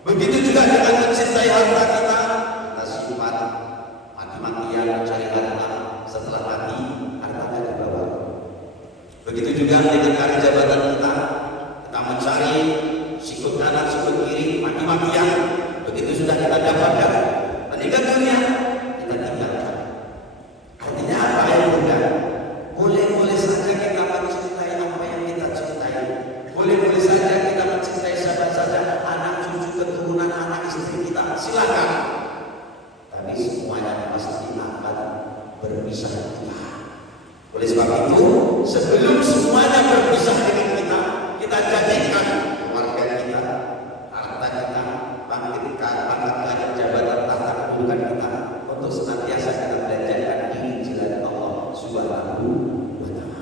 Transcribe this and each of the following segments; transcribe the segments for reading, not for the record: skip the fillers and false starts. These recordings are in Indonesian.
Begitu juga dengan mencintai harta kita simpan mati-matian mencari harta, setelah mati hartanya dibawa. Begitu juga dengan karir jabatan kita mencari sikut kanan sikut kiri mati-matian. Begitu sudah kita dapatkan, meninggal dunia kita tinggalkan. Artinya apa ya bunda? Boleh-boleh saja kita mencintai apa yang kita cintai. Boleh-boleh saja kita mencintai siapa saja, anak cucu keturunan anak istri kita, silakan. Tapi semuanya pasti akan berpisah kita. Oleh sebab itu, sebelum semuanya berpisah dengan kita jadikan keluarga kita, harta kita, pangkat jabatan, tahta kedudukan kita untuk senantiasa kita belajarkan diri jalan Allah Subhanahu wa Ta'ala.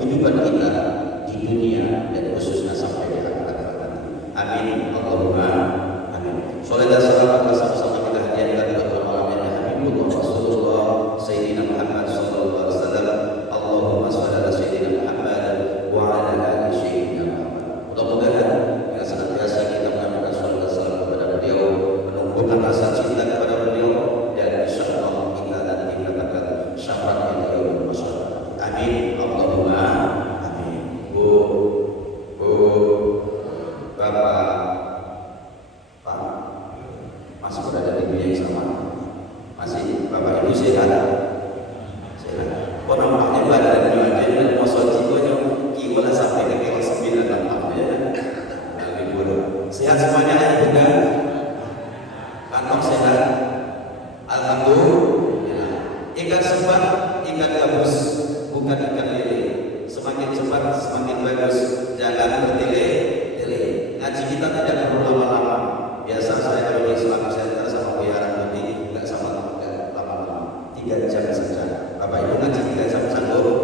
Kehidupan kita di dunia dan khususnya sampai Amin. Allahumma amin. Salawat dan salam bersama-sama kita hadiahkan kepada malam yang Habibullah Rasulullah Sayyidina Muhammad sallallahu alaihi wasallam. Allahumma shalli ala Sayyidina Muhammad wa ala ali Sayyidina Muhammad. Mudah-mudahan dengan senantiasa kita menyampaikan salawat dan salam kepada beliau, menumbuhkan rasa cinta kepada beliau, dan insyaallah kita nanti mendapatkan syafaat yang masyarakat. Amin. Allahumma amin. Bu, Bapak, Pak, masih berada di dunia yang sama? Masih? Bapak Ibu sehat? Sehat. Kok nampaknya badannya aja dan mosok jiwanya kiwala sampai ke kelas 9 nampaknya ya. Libur. Sehat semuanya ya Bunda? Kantong sehat? Alhamdulillah. Ikan sepat, ikan gabus, bukan ikan lele. Semakin cepat semakin bagus. Jangan bertele-tele. Ngaji kita tidak perlu lama-lama. Biasa saya kalau di Islam Center sama Buya Ramadi nggak lama-lama, 3 jam saja. Bapak Ibu ngaji 3 jam sanggup?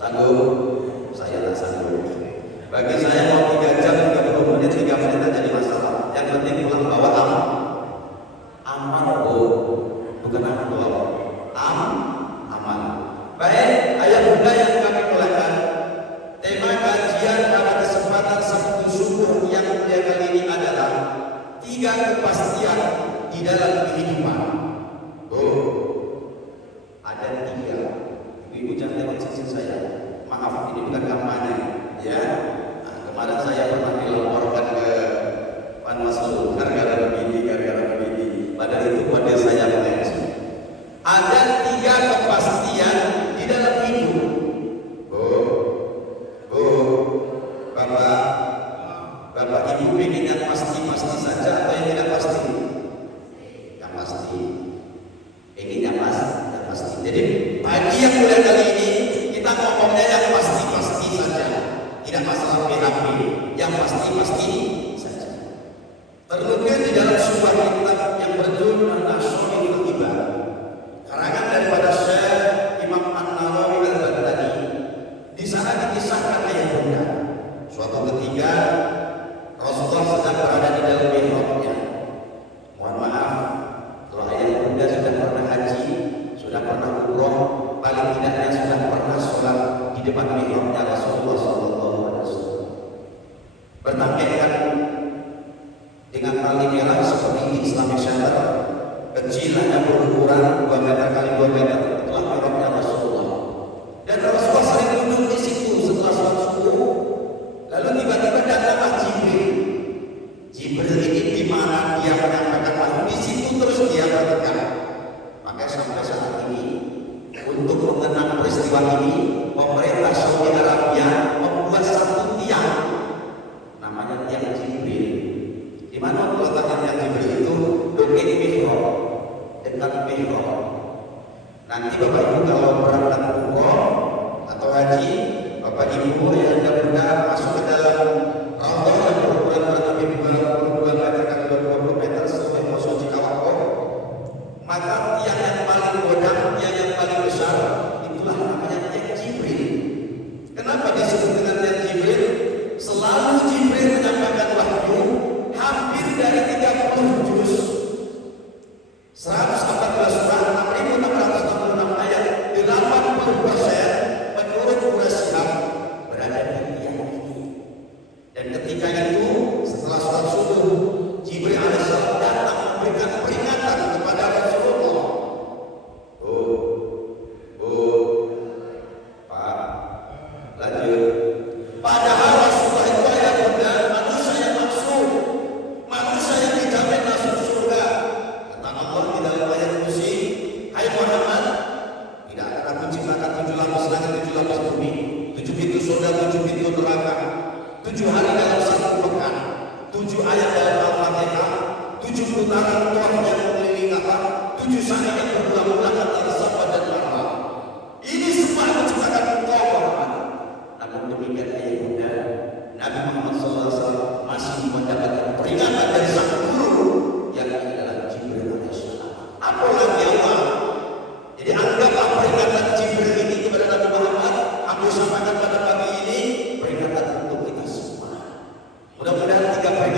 Sanggup? Saya tak sanggup. Bagi saya mau 3 jam 30 menit 3 menit tak jadi masalah. Yang penting pulang bawa aman. Bukan aman. Baik, ayah bunda yang kami muliakan, tema kajian pada kesempatan Sabtu subuh yang mulia kali ini adalah 3 kepastian di dalam kehidupan. Ada 3. Ibu jangan lewat sisi saya. Maaf, ini bukan kampanye, ya. Nah, kemarin saya pernah dilaporkan ke Panwaslu gara-gara begini. Padahal itu pada saya mengaji. Ada 3 kepastian di dalam hidup. Bapak Ibu ingin yang pasti-pasti saja atau yang tidak pasti? Yang pasti. Ingin yang pasti. Jadi pagi yang mulia kali ini kita ngomongnya yang pasti-pasti saja. Tidak masalah PHP, yang pasti-pasti saja. Terlukis di dalam sebuah kitab yang berjudul An-Nasyratul Ibadah, karangan daripada Syekh Imam An-Nawawi Al-Baghdadi. Di sana dikisahkan ayat bunda. Suatu ketika Rasulullah sedang berada di dalam mihrabnya. Mohon maaf, kalau ayah bunda sudah pernah haji, sudah pernah umroh, paling tidaknya sudah pernah sholat di depan mihrabnya Rasulullah SAW. Bertampilkan dengan tali merah seperti di Islamic Center, kecil hanya berukuran 2 meter kali 2 meter. Itulah mihrabnya Rasulullah. Dan Rasulullah sering duduk di situ setelah sholat subuh. Lalu tiba-tiba datanglah Jibril ini di mana dia menyampaikan wahyu, di situ terus dia bertekan. Maka sampai saat ini, untuk mengenang peristiwa ini, pemerintah Saudi Arabia membuat satu tiang, namanya tiang Jibril. Di mana peletakan tiang Jibril itu? Dekat mihrab, dekat mihrab. Nanti Bapak Ibu kalau berangkat umroh atau haji, Bapak Ibu yang benar masuk ke dalam raudhah yang berukuran kurang lebih 22 meter kali 20 meter sesuai musuh Cikawako, maka tiang yang paling godam, tiang yang paling besar, itulah namanya tiang Jibril. Kenapa disebut dengan tiang Jibril? Selalu Jibril menyampaikan wahyu hampir dari 30 juz, 114 surah, 6.666 ayat, 80% menurut Quraisy berada di tiang ini. Dan ketika itu setelah sholat subuh, Jibril alaihissalam datang memberikan peringatan kepada Rasulullah. Pak, lanjut. Padahal Rasulullah itu ayah bunda, manusia yang maksud, manusia yang dijamin masuk surga. Kata Allah di dalam ayat kursi, hai Muhammad, tidak akan aku ciptakan 7 lapis langit, 7 lapis bumi, 7 pintu surga, 7 pintu neraka, 7 hari dalam 1 pekan, 7 ayat dalam Al-Fatihah, 7 putaran tawaf yang mengelilingi Ka'bah, 7 sa'i yang berulang-ulang antara Safa dan Marwah. Ini semua aku ciptakan engkau Muhammad. Namun demikian ayat bunda, Nabi Muhammad SAW masih mendapatkan peringatan dari sang guru yang adalah Jibril alaihissalam. Apalagi Allah. Jadi anggaplah peringatan Jibril ini kepada Nabi Muhammad, aku sampaikan pada pagi ini peringatan untuk kita semua. Mudah-mudahan 3 peringatan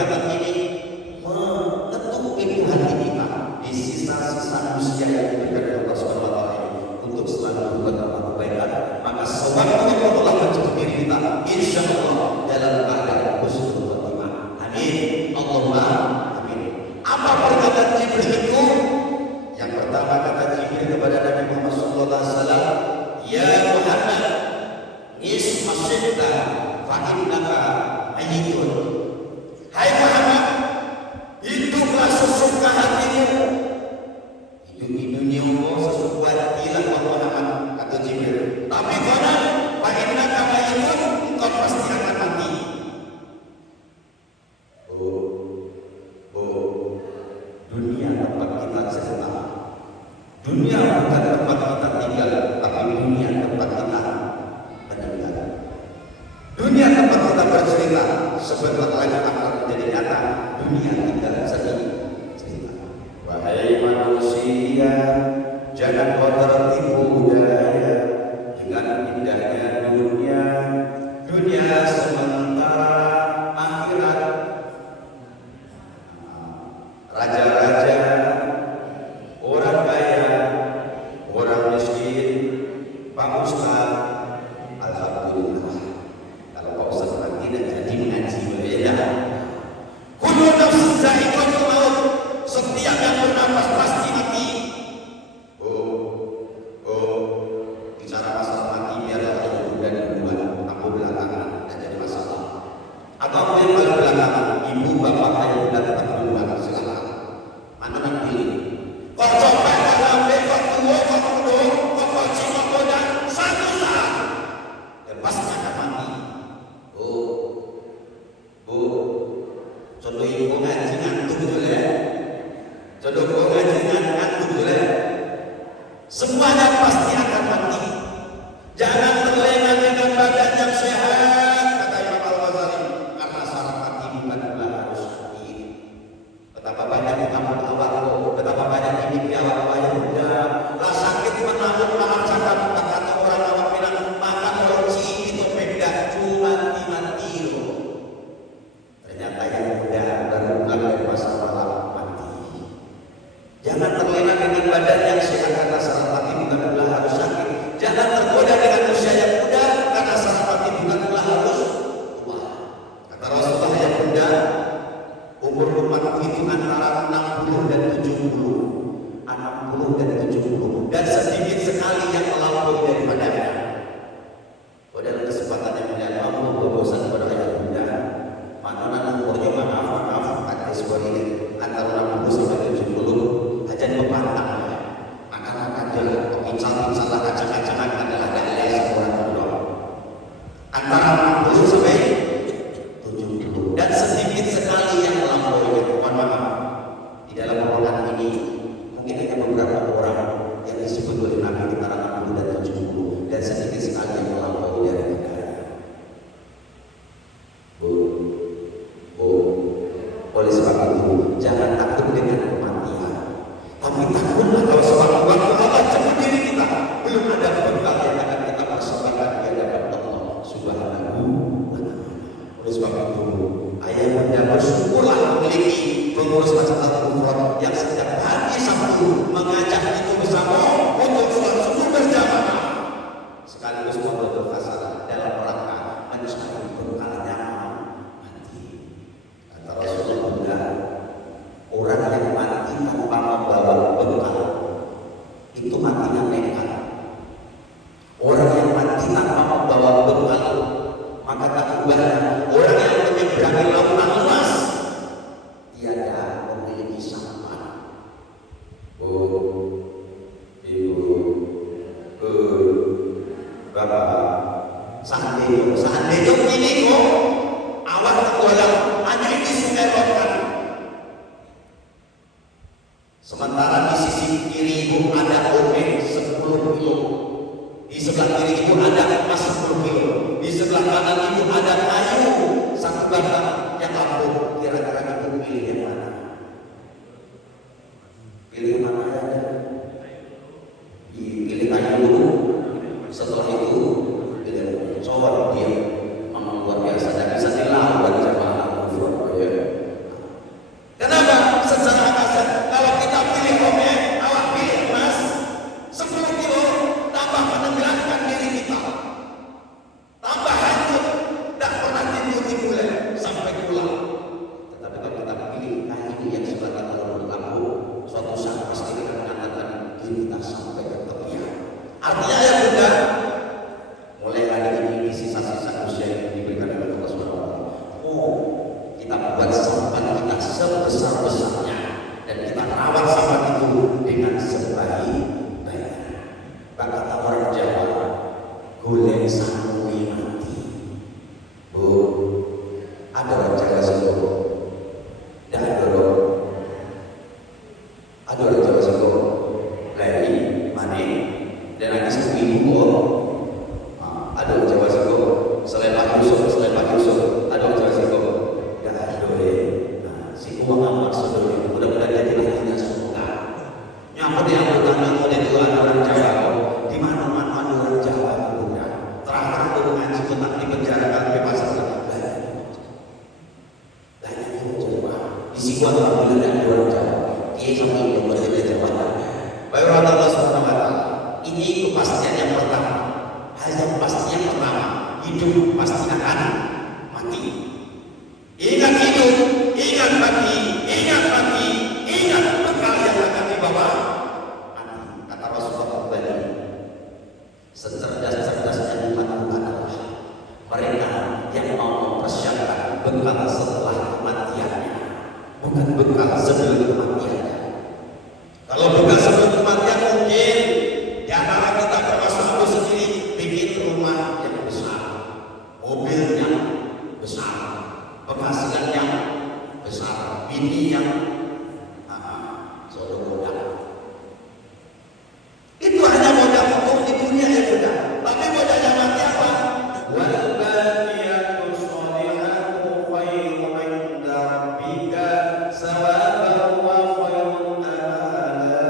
mayyitun. Hai Muhammad, hiduplah sesuka hatimu. Hidup di dunia sesuka hatilah Muhammad, kata Jibril. Tapi konon fa innaka mayyitun, engkau pasti akan mati. Dunia tempat kita cerita. Dunia bukan tempat kita tinggal, tapi dunia tempat kita meninggal. Dunia tempat kita bercerita, sebentar lagi akan menjadi nyata. Dunia tinggal sedih cerita. Wahai manusia, jangan kau tertipu daya dengan indahnya dunia. Dunia sementara, akhirat. Raja-raja, orang kaya, orang miskin, Pak Ustaz, alhamdulillah. Kalau Pak Ustaz nanti dan jadi mengaji berbeda. Kullu nafsin za'iqatul maut. Setiap yang bernapas pasti mati. Bicara masalah mati biarlah ayah bunda duluan, aku belakangan, dan jadi masalah. Atau aku yang paling belakangan, ibu bapak ayah bunda tetap duluan, silakan. Mana yang pilih? Kau coba dalam kau tua, kau muda, kau cima, kau dan satu saat lepasnya akan mati. Contoh ibu ngaji ngantuk betul ya. Contoh ibu ngaji ngantuk betul ya. Semuanya pasti akan mati. Jangan terlena dengan badan yang sehat, kata Imam Al-Ghazali, karena syarat mati bukanlah harus sakit. Betapa banyak kamu awakku, betapa banyak ini awakku ayah bunda. Lah sakit menahan malah cakap, kata orang awak bilang, maka loci itu beda, cuma mati loh. Ternyata yang muda baru pulang dari masa malam mati. Jangan terlena dengan badan yang sehat karena syarat mati bukanlah harus sakit. Jangan tergoda dengan usia yang muda karena syarat mati bukanlah harus tua. Kata Rasulullah yang muda, umur umatku itu antara 60 dan 70. 60 dan 70. Dan sedikit sekali yang melampaui daripadanya. Dalam kesempatan yang mulia Allah bosan kepada ayah bunda. Mana umurnya maaf ada sebuah ini antara 60 sampai 70. Ajan pepantang. Makan aja lah, pincang-pincang lah, kacang-kacangan adalah dari seorang bunda. Antara 60 sampai 70. Dan sedikit sekali yang melampaui. Mohon maaf, di dalam rombongan ini mungkin hanya beberapa orang yang disebut oleh Nabi antara 60 dan 70, dan sedikit sekali yang melampaui dari negara. Oleh sebab itu jangan takut dengan kematian, tapi takutlah kalau sewaktu-waktu Allah jemput diri kita, belum ada bekal yang akan kita persembahkan di hadapan Allah Subhanahu wa Ta'ala. Oleh sebab itu ayah bunda bersyukurlah memiliki pengurus masjid Al-Qur'an yang setiap hari Sabtu mengajak itu bersama untuk sholat subuh berjamaah sekaligus untuk berfasalah dalam rangka mencari bekalnya mati. Kata Rasulullah, orang yang mati tanpa membawa bekal itu matinya nekat. Orang yang mati tanpa membawa bekal maka tak ubahnya orang yang menyeberangi lautan luas tiada memiliki sampan. Bapak, seandainya begini kok awak tenggelam hanya di sungai Rokan. Sementara di sisi kiri ibu ada obeng 10 kilo, di sebelah kiri ibu ada emas 10 kilo, di sebelah kanan ibu ada kayu satu batang yang ampuh. Isi kuat alhamdulillah dan orang Jawa. Iya sama ini berbeda Jawa. Baik Allah Subhanahu wa taala. Ini kepastian yang pertama. Hal yang pasti yang pertama, hidup pasti akan mati. Ingat hidup, ingat mati, ingat mati, ingat bekal yang akan dibawa mati. Kata Rasulullah tadi, secerdas-cerdasnya umat adalah mereka yang mau mempersiapkan bekal setelah kematiannya, bukan bekal sebelum kematiannya. Kalau bekal sebelum kematian mungkin di antara kita termasuk aku sendiri bikin rumah yang besar, mobil yang besar, penghasilan yang besar, bini yang sodok modal. Itu hanya modal hukum di dunia ya sudah. Tapi modalnya mati apa? Wal baqiyatus sholihatu khairun 'inda rabbika thawaban wa khairun amala.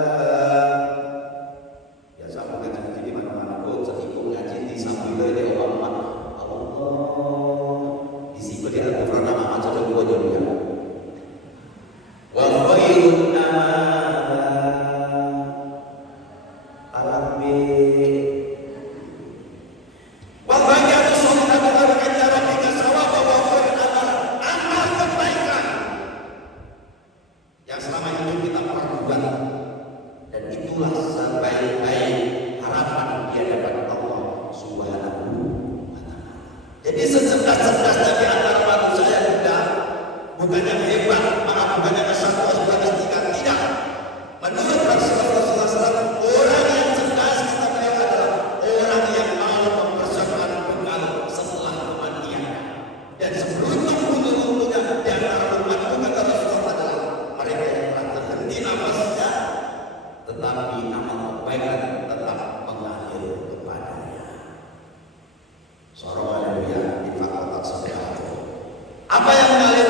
Ya sampai ngaji di mana-mana kok setiap ngaji di sambil dari Allah. Di situ di Al-Qur'an nama macam dua dunia. Wa khairun amala. Alam bi wa baqiyatus sholihatu khairun 'inda rabbika thawaban wa khairun amala. Amal kebaikan yang selama hidup kita perbuat, dan itulah sebaik-baik harapan di hadapan Allah Subhanahu wa taala. Jadi secerdas-cerdasnya di antara manusia yang muda, bukan yang hebat, bukan yang satu, bukan yang tiga, tidak. Menurut Rasulullah SAW, orang yang cerdas kata beliau adalah orang yang mau mempersiapkan bekal setelah kematiannya. Dan seberuntung-beruntungnya di antara umatku kata Rasulullah adalah mereka yang telah terhenti nafasnya, tetapi amal kebaikan tetap mengalir kepadanya. Seorang haleluya, infak otak sedekah. Apa yang mengalir?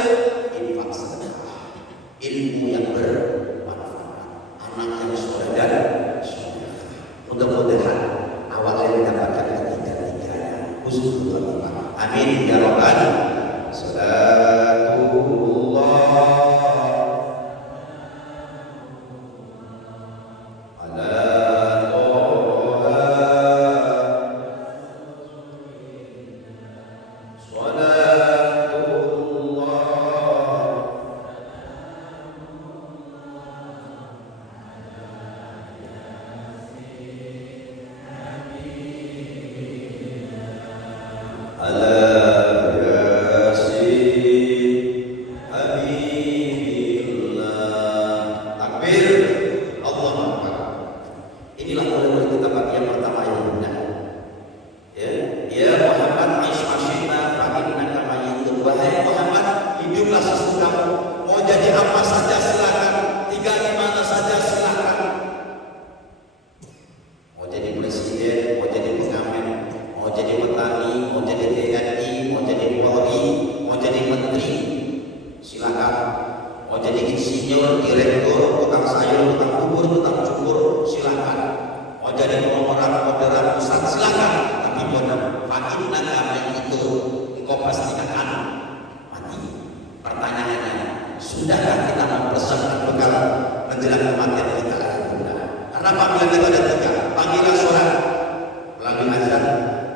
Infak sedekah. Ilmu yang bermanfaat, anak yang soleh dan soleh. Mudah-mudahan awalnya mendapatkan ketiga-tiganya. Husnul khotimah. Amin ya rabbal salatullah ala toha salatullah ala yasin habibillah. Takbir, Allahu Akbar. Inilah mulai kita bagian pertama yang benar. Ya Muhammad Aishmasyina fa'inna kamayitun. Wahai Muhammad, hiduplah sesudahmu. Mau jadi apa saja silakan, tinggal di mana saja silakan. Mau jadi presiden, mau jadi pengamen, mau jadi petani, mau jadi TNI, mau jadi Polri, mau jadi menteri, silakan. Mau jadi insinyur, direktur, tukang sayur, tukang bubur, tukang cukur, silakan. Mau jadi moderat pusat, silakan. Tapi benar, fa'inna yang itu engkau pasti akan mati. Pertanyaannya, sudahkah kita mempersiapkan bekal menjelang kematian kita? Karena panggilan kita ada tiga. Panggilan sholat melalui azan,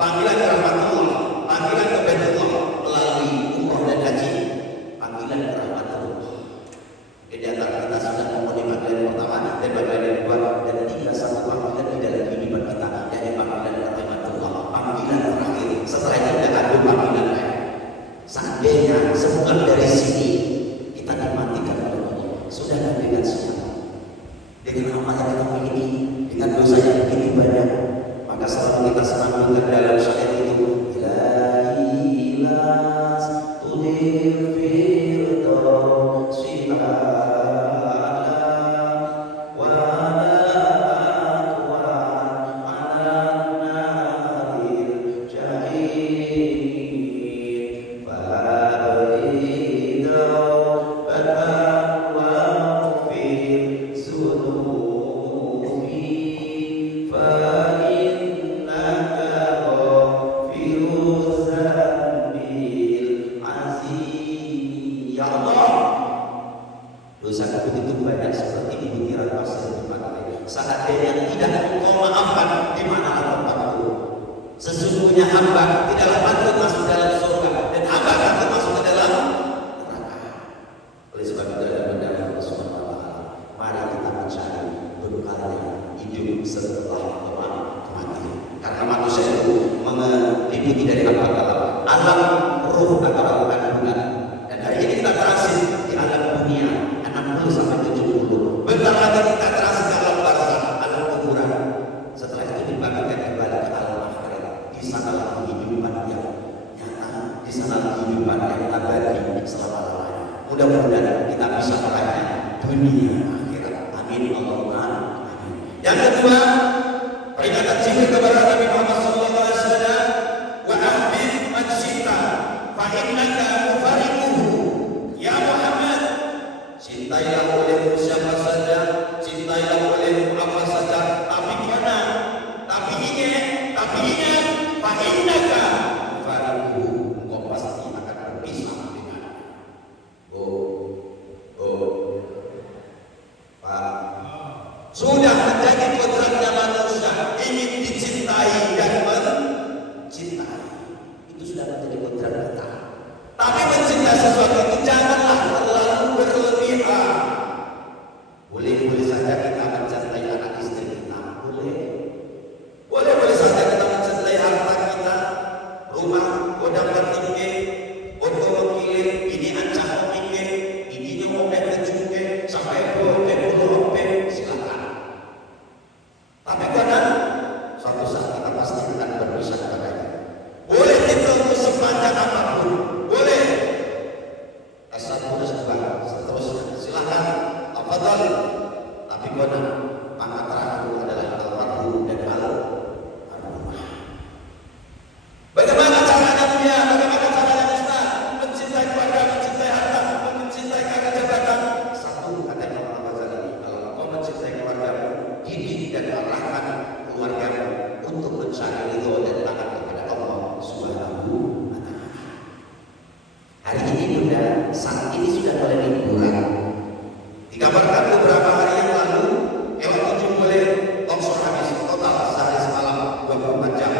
panggilan ke rahmatullah, panggilan ke Baitullah melalui umrah dan haji, panggilan ke rahmatullah. Di antara kita sudah memenuhi panggilan pertama dan panggilan yang kedua, dan tinggal satu panggilan di dalam kehidupan kita, yaitu panggilan ke rahmatullah, panggilan terakhir. Setelah itu tidak ada panggilan lain. Seandainya sebulan dari sini kita dimatikan oleh Allah, sudah dengan siapa? Dengan amal yang kita miliki, dengan dosa yang begitu banyak, maka selalu kita senangkan dalam syariat itu, ilahi ilas tunil firdausi a'la wa la aqwa ala naril jahim fa'idau batan wa fil sunubi fa'innaka ghafiruz zambil azim. Ya Allah, Dosaku begitu banyak seperti butiran pasir di pantai. Seandainya tidak engkau maafkan, di manalah tempatku? Sesungguhnya hamba tidaklah patut masuk dalam surga, dan hamba takut masuk ke dalam neraka. Oleh sebab itu ada benar Allah Subhanahu wa taala, mari kita mencari bekalnya hidup setelah kematian. Karena manusia itu meliputi dari alam ruh atau alam kandungan. Dan hari ini kita transit di alam dunia 60 sampai 70. Bentar lagi kita transit ke alam barzakh, alam kuburan. Setelah itu dibagikan kembali ke alam akhirat. Di sanalah kehidupan yang nyata, di sanalah kehidupan yang abadi selama-lamanya. Mudah-mudahan kita bisa meraih dunia akhirat. Amin Allahumma amin. Yang kedua, peringatan Jibril kepada Nabi Muhammad SAW, wa ahbib man syi'ta fa innaka mufariquhu. Ya Muhammad, cintailah olehmu siapa saja, cintailah olehmu apa saja, tapi ingat, fa innaka mufariquhu, engkau pasti akan berpisah dengannya. Pak, sudah menjadi kodratnya manusia ingin dicintai dan mencintai. Itu sudah menjadi kodrat kita. Tapi mencintai sesuatu itu janganlah terlalu berlebihan. Boleh saja kita mencintai anak istri kita, boleh saja kita mencintai harta kita, rumah, godang tinggi, otomobil, ini ancam memikir, ini ngomong kejungke, sampai bulu silakan. Tapi kadang suatu saat kita pasti akan berpisah padanya. Boleh ditunggu sepanjang apapun, boleh S1, S2, seterusnya, silakan. Afadhal. Tapi kadang pangkat terakhir adalah almarhum dan almarhumah. Bagaimana caranya dia? Bagaimana caranya Ustaz? Mencintai keluarga, mencintai harta, mencintai karena jabatan. Satu kata Imam Al-Ghazali, kalau kau mencintai keluargamu, didik dan arahkan keluargamu untuk mencari ridho dan taat kepada Allah Subhanahu wa taala. Hari ini Bunda, saat ini sudah mulai liburan. Dikabarkan beberapa hari yang lalu, Ewa 7 boleh longsor habis total sehari semalam 24 jam.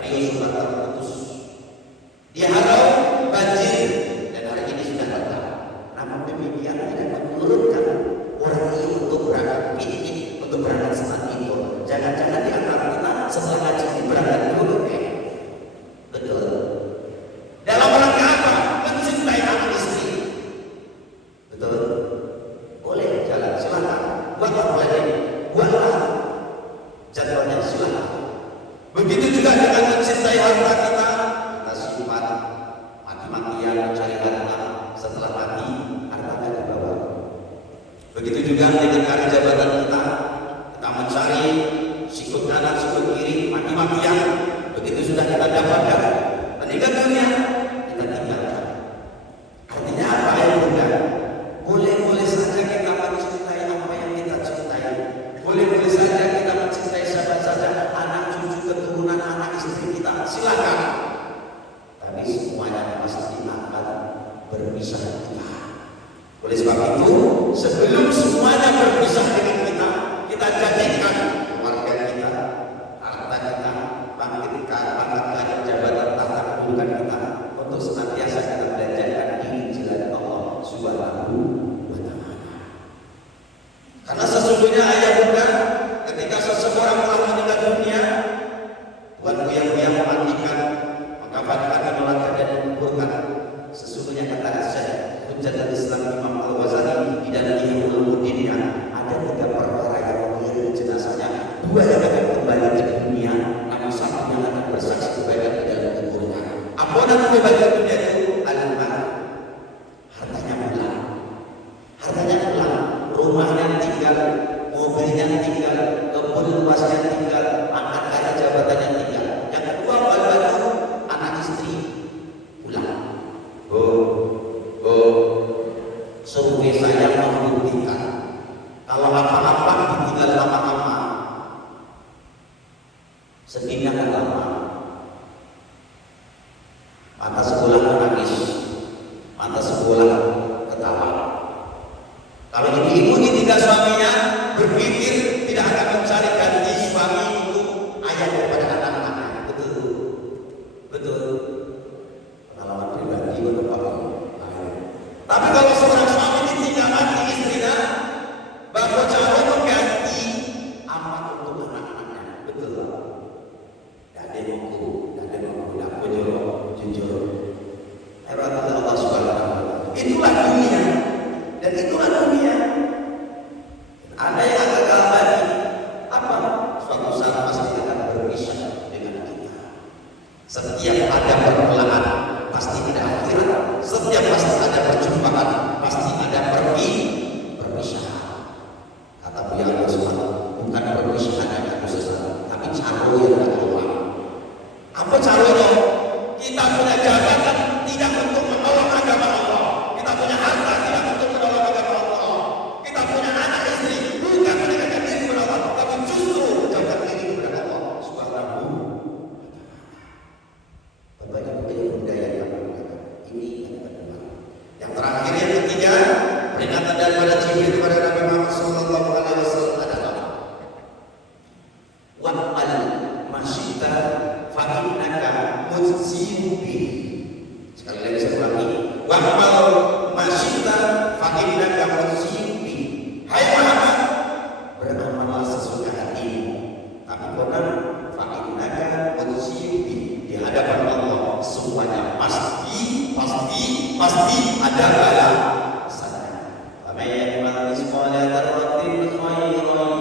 Rio Sumatera putus. Dia halau banjir dan hari ini sudah reda. Namun demikian tidak menurunkan orang ini untuk berangkat piknik, untuk berangkat senang itu. Jangan-jangan di antara kita setelah ngaji ini berangkat dulu Betul. Dalam rangka apa? Mencintai anak istri. Betul. Boleh jalan, silakan. Buatlah planning, buatlah jadwalnya, silakan. Begitu juga dengan mencintai harta kita simpan mati-matian mencari harta, setelah mati hartanya dibawa. Begitu juga dengan karir jabatan kita mencari sikut kanan, sikut kiri, mati-matian. Begitu sudah kita dapatkan, meninggal dunia, kita tinggalkan. Artinya apa ya Bunda? Boleh saja kita mencintai apa yang kita cintai. Boleh saja kita mencintai siapa saja, anak cucu keturunan anak istri kita, silakan. Tapi semuanya pasti akan berpisah kita. Oleh sebab itu, sebelum semuanya berpisah dengan kita jadikan keluarga kita, harta kita, pangkat jabatan, tahta kedudukan kita untuk senantiasa kita belanjakan di jalan Allah Subhanahu wa taala. Karena sesungguhnya ayah Bunda, ketika seseorang telah meninggal dunia, Tuhan yang memandikan, mengkafankan, menyolatkan dan menguburkan. Sesungguhnya kata Syekh Hujjatul Islam Imam Al-Ghazali di dalam Ihya Ulumuddin, ada 3 perkara yang mengiringi jenazahnya. 2 yang akan kembali ke dunia, namun 1 yang akan bersaksi kebaikan di dalam kuburnya. Ampunan kebaikan ke dunia itu al-mal, hartanya pulang, rumahnya tinggal, mobilnya tinggal, kebun luasnya tinggal, pangkat kaya jabatannya tinggal. Yang kedua wal-banu, anak istri pulang. Survei saya membuktikan kalau apa-apa ditinggal lama-lama, sedihnya kan lama. Mata sekolah menangis, mata sekolah ketawa. Kalau Tapi kalau seorang suami ditinggal mati istrinya, bapak cara mengganti amat untuk anak-anaknya, betul tak? Dan aku jujur. Allah Subhanahu wa Ta'ala. Itulah dunia, dan itulah dunia. Ada yang akan abadi. Apa? Suatu saat pasti akan berpisah dengan kita. Setiap ada permulaan, pasti ada akhirat. Setiap pasti ada perjumpaan, pasti ada perpisahan. Kata Buya Allah Subhanahu, bukan perpisahan yang aku sesat, tapi caro yang tak keluar. Apa caro? Kita punya jabatan tidak untuk menolong agama Allah. Kita punya harta tidak untuk menolong agama Allah. Kita punya anak istri bukan menegakkan diri kepada Allah, tapi justru menjauhkan diri kepada Allah Subhanahu. Berbagai budaya yang ini yang kedua. Yang terakhir, yang ketiga, peringatan daripada Jibril kepada Nabi Muhammad SAW adalah wa'al masyita fa'innaka mujzibubi. Sekali lagi saya ulangi, wa'al masyita fa'innaka mujzibubi. Hai Muhammad, beramallah sesuka hatimu, tapi bukan fa'innaka mujzibubi. Di hadapan Allah semuanya pasti ada balasannya. Wa may ya'mal mithqala dzarratin khairan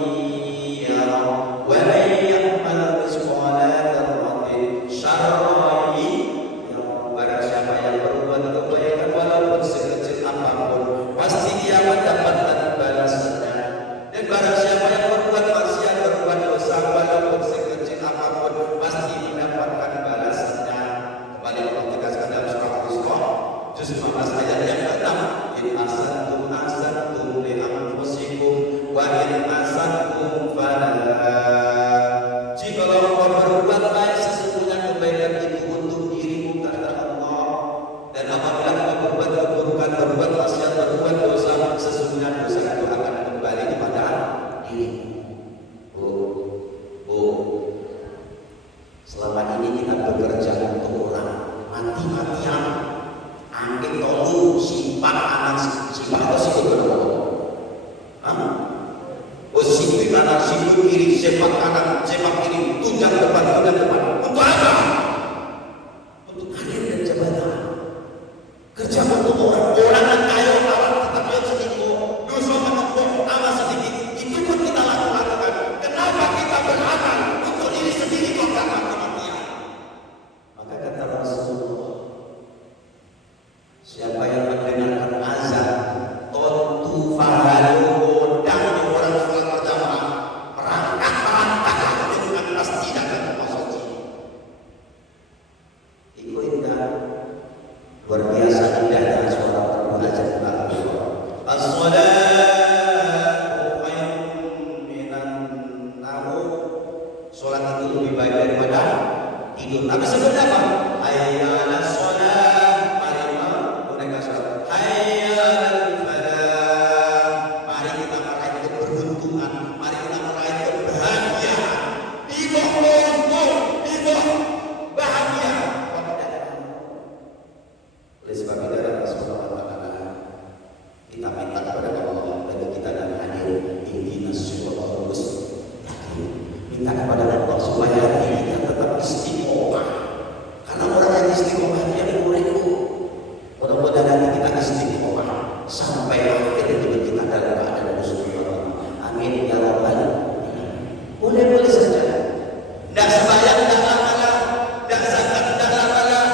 yarah wa may ya'mal mithqala dzarratin syarran yarah. Barang siapa yang berbuat kebaikan walaupun sekecil apapun, pasti dia mendapatkan balasannya. Dan barang siapa yang berbuat maksiat, berbuat dosa walaupun sekecil apapun, pasti mendapatkan balasannya. Kembali Allah tegaskan dalam surah Al-Isra juz 15 ayat yang ke-6, in asantum li anfusikum wa in asantum falaha. Jikalau engkau berbuat baik, sesungguhnya kebaikan itu untuk dirimu kata Allah. Dan apabila engkau berbuat keburukan, berbuat maksiat, berbuat dosa, sesungguhnya dosa itu akan kembali kepada dirimu. Selama ini kita bekerja untuk orang mati-matian, angin tolu, simpan anak, simpan apa sih itu? Simpan kanan, simpan kiri, sepak kanan, sepak kiri, tunjang depan. Untuk apa? Untuk karir dan jabatan. Kerja untuk orang yang kaya, orang tetap yang selingkuh, dosa menembok, amal sedikit, itu pun kita lakukan. Kenapa kita beramal untuk diri sendiri kok tak mati-matian? Maka kata Rasulullah, siapa yang mendengarkan azan, tontu fahalu, godang orang sholat berjamaah, perangkat dengan pasti akan masuk. Itu indah, luar biasa indahnya suara azan berjamaah. As-salatu khairun minan naum. Sholat itu lebih baik daripada tidur. Tapi sebenarnya apa? Hayya 'alas shalah, mari mereka sholat. Hayya 'alal falah, mari kita meraih keberuntungan, mari kita meraih kebahagiaan. Tiba untung, tiba bahagia. Oleh sebab itu Allah Subhanahu wa Ta'ala, kita minta kepada Allah bagi kita dan hadir ihdinas siratal mustaqim. Minta kepada Allah supaya hati kita tetap istiqomah. Karena orang yang istiqomah dia muridku. Mudah-mudahan hati kita istiqomah sampai akhir hidup kita dalam keadaan Rasulullah. Amin ya rabbal alamin. Boleh saja. Tidak sembahyang, tidak amalan, tidak zakat, tidak amalan,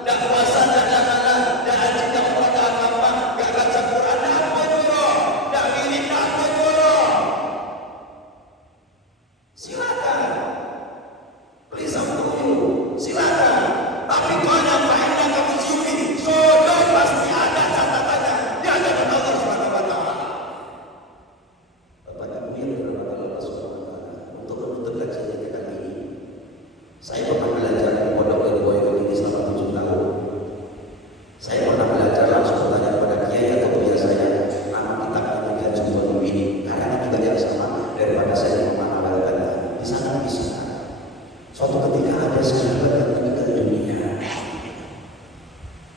tidak puasa, tidak amalan, tidak haji, tidak umrah, tidak apa-apa, tidak baca Quran, tidak apa dulu, tidak wirid, tidak apa dulu. Silakan. Please up to you. Silakan. Tapi kalau faedah kamu sini, sudah pasti ada catatannya di hadapan Allah Subhanahu wa Ta'ala. Bapak Ibu yang berhormat Allah Subhanahu wa Ta'ala, untuk menutup kajian kita kali ini, saya pernah belajar di Pondok Ilmu ini selama 7 tahun. Saya pernah belajar langsung bertanya kepada kiai atau buya saya, nama kitabnya Minhaj Talibin ini, karena kita yang sama daripada saya memanfaatkan di sana bisa. Suatu ketika ada sahabat yang meninggal dunia.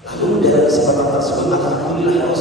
Lalu dari kesempatan tersebut, alhamdulillah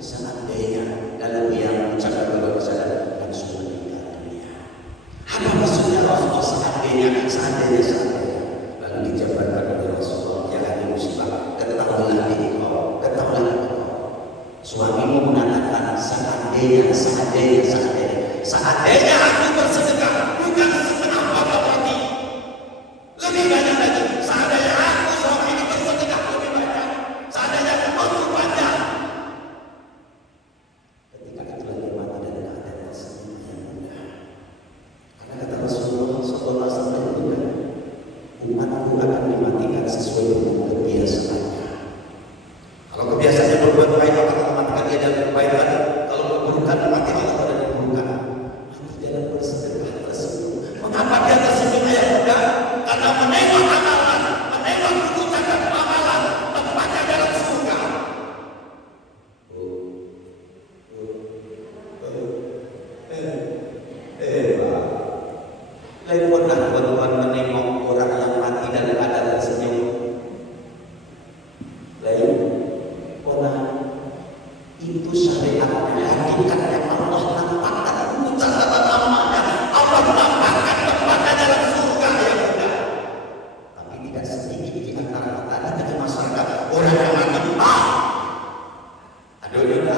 seandainya lalu yang mengucapkan kepada saya langsung meninggal dunia. Apa maksudnya Rasulullah seandainya lalu dijabarkan oleh Rasulullah, jangan musibah, ketahuilah engkau, suamimu mengatakan seandainya aku bersedekah bukan setengah bapak mati, lebih banyak lagi. Seandainya aku seorang ini bersedekah lebih banyak, seandainya aku panjang. Ketika itu lagi mati dan keadaan tersenyum yang mudah. Karena kata Rasulullah SAW, umatku akan dimatikan sesuai dengan kebiasaannya. Kalau kebiasaannya berbuat baik, maka mematikan dia dalam kebaikan. Kalau keburukan, mati Allah pada keburukan. Mati dalam bersedekah tersebut. Mengapa dia tersenyum ayah muda? Karena menengok amalan, menengok buku catat amalan, tempatnya dalam surga. Lain pernah tuan-tuan menengok orang yang mati dalam keadaan tersenyum? Lain pernah. Itu syariatnya, hakikatnya Allah nampakkan buku catatan amalnya, Allah nampakkan tempatnya dalam surga yang mudah. Tapi tidak sedikit di antara kita di masyarakat orang yang mati ada juga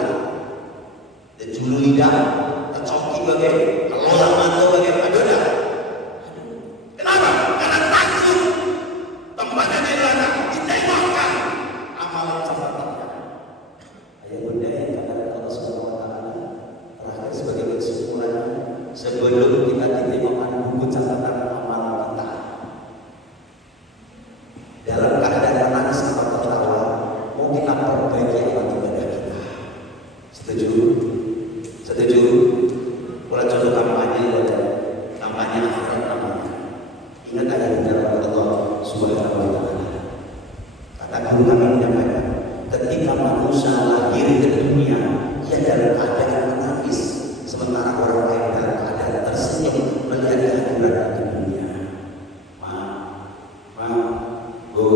julu lidah, tercoki bagai kelola mata bagai ada. Kenapa? Karena takut tempatnya di neraka ditengokkan amalan catatannya. Ayah bunda yang kata Allah Subhanahu wa Ta'ala, terakhir sebagai kesimpulan, sebelum kita ditengokkan buku catatan amal kita, dalam keadaan menangis atau tertawa, mau kita perbaiki amal ibadah kita. Setuju? Mulai contoh kampanye akhirat namanya. Ingat ayat dari Allah Subhanahu wa Ta'ala. Kata guru kami menyampaikan, ketika manusia lahir ke dunia, ia dalam keadaan menangis, sementara orang lain dalam keadaan tersenyum melihat kehadiran ke dunia. Ma, Bu,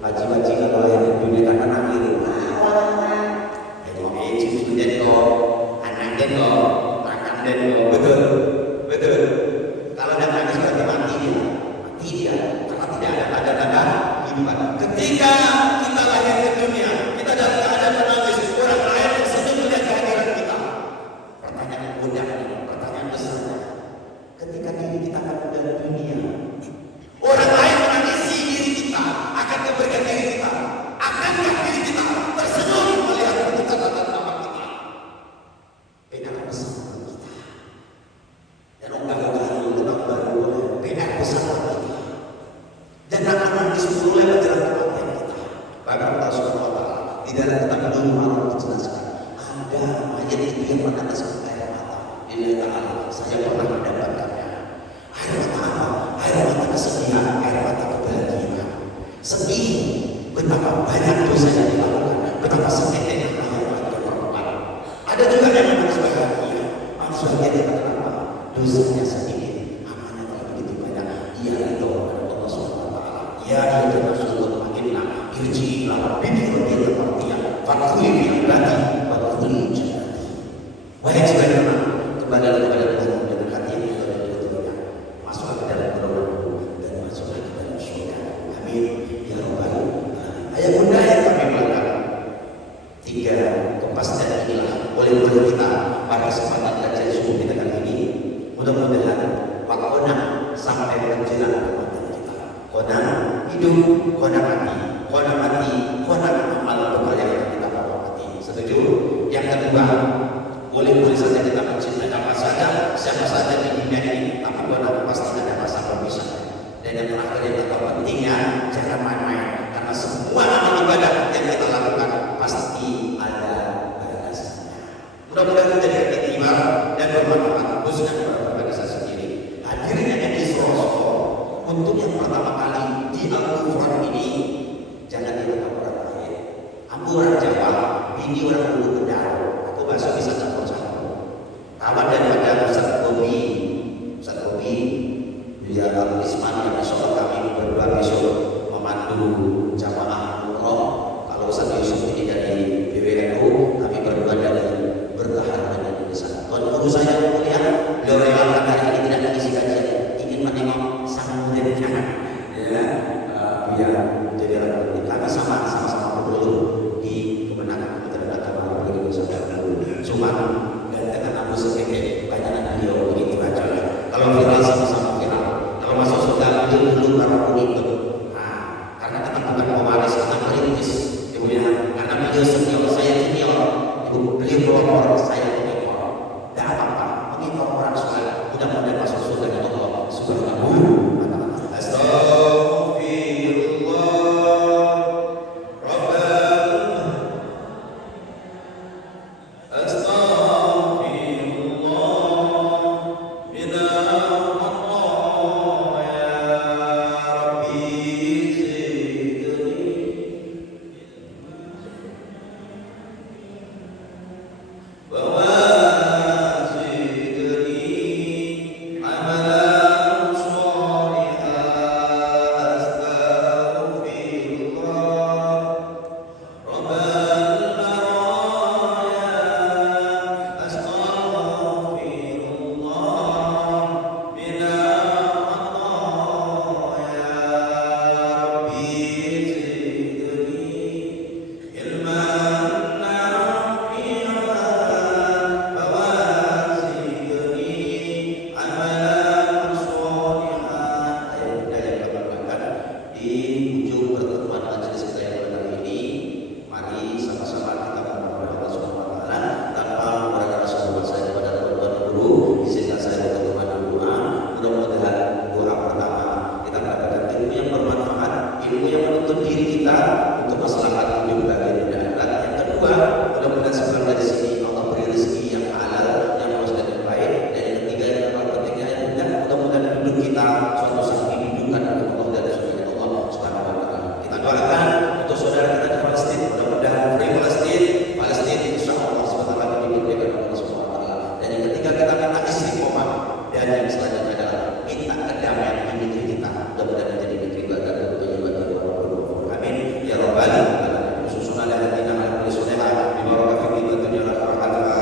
haji kalau lahir ke dunia kan menangis. Betul. Kalau dia nangis berarti mati dia, karena tidak ada tanda-tanda kehidupan. Ketika kita lahir ke dunia, kita dalam keadaan menangis, orang lain tersenyum melihat kehadiran kita. Pertanyaan mudah, pertanyaan besar. Ketika diri kita akan dari dunia, orang lain menangisi diri kita, akan keberikan diri kita. Akankah diri kita tersenyum melihat catatan nama kita? Beda besar kita. Dan orang baru beda besar kita. Dan akan menangis mulai menjelang kematian kita. Bahkan Allah Subhanahu wa Ta'ala di dalam kitab Nur Malam dijelaskan, ada ayat itu yang menangis air mata. Lillahi ta'ala, saya pernah mendapatkannya. Air mata apa? Air mata kesedihan, air mata kebahagiaan. Sedih, betapa banyak dosa yang dilakukan, betapa sakitnya ayat perempuan. Ada juga yang menangis bahagia. Maksud bahagia kenapa? Dosanya sedikit, amalnya telah begitu banyak. Ia itu Allah Subhanahu wa Ta'ala. Ya itu Rasulullah makinna irji ila rabbika radiyatan mardiyah fadkhuli fi ibadi wadkhuli jannati. Wahai jiwa kembali kepada Tuhan dengan hati yang betul-betulnya. Masuklah ke dalam golonganku dan masuklah ke dalam surga. Amin ya rabbal alamin. Ayah bunda yang kami belajar, 3 kepastian inilah oleh kita pada kesempatan kajian subuh kita kali ini. Mudah-mudahan wakona sampai menjelang kematian kita. Kona hidup, kona mati, kona amal bekal yang kita bawa mati. Setuju? Yang kedua, boleh saja kita mencintai apa saja, siapa saja di dunia ini, tapi kona pasti ada masa perpisahan. Dan yang terakhir yang kita pentingnya, jangan main-main, karena semua amal ibadah yang kita lakukan pasti ada balasannya. Mudah-mudahan menjadi ikhtiar dan bermanfaat khususnya kepada saya sendiri. Hadirnya edisi Rasul untuk yang pertama kali di Al-Quran ini, jangan dianggap orang lain. Aku orang Jawa, ini orang Ulu Kendal. Aku bahasa bisa campur-campur. Kawan daripada Ustaz Bobi, dia Al-Isman yang besok kami berdua besok memandu jamaah umroh. Kalau Ustaz Yusuf ini kedua, mudah-mudahan sebelum dari sini Allah beri rezeki yang halal, yang luas dan yang baik. Dan yang ketiga yang paling pentingnya adalah mudah-mudahan hidup kita suatu saat dihidupkan oleh Allah dan surga Allah Subhanahu wa taala. Kita doakan untuk saudara kita di Palestina, mudah-mudahan free Palestina insya Allah sebentar lagi diberikan oleh Allah Subhanahu wa taala. Dan yang ketiga kita minta istiqomah, dan yang selanjutnya adalah minta kedamaian di negeri kita, mudah-mudahan menjadi negeri bahagia dan penyebar berbuah. Amin ya rabbal alamin. Khususnya ala hadina ala kulli sunnah bi barakati fi dunya wal akhirah.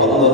Allah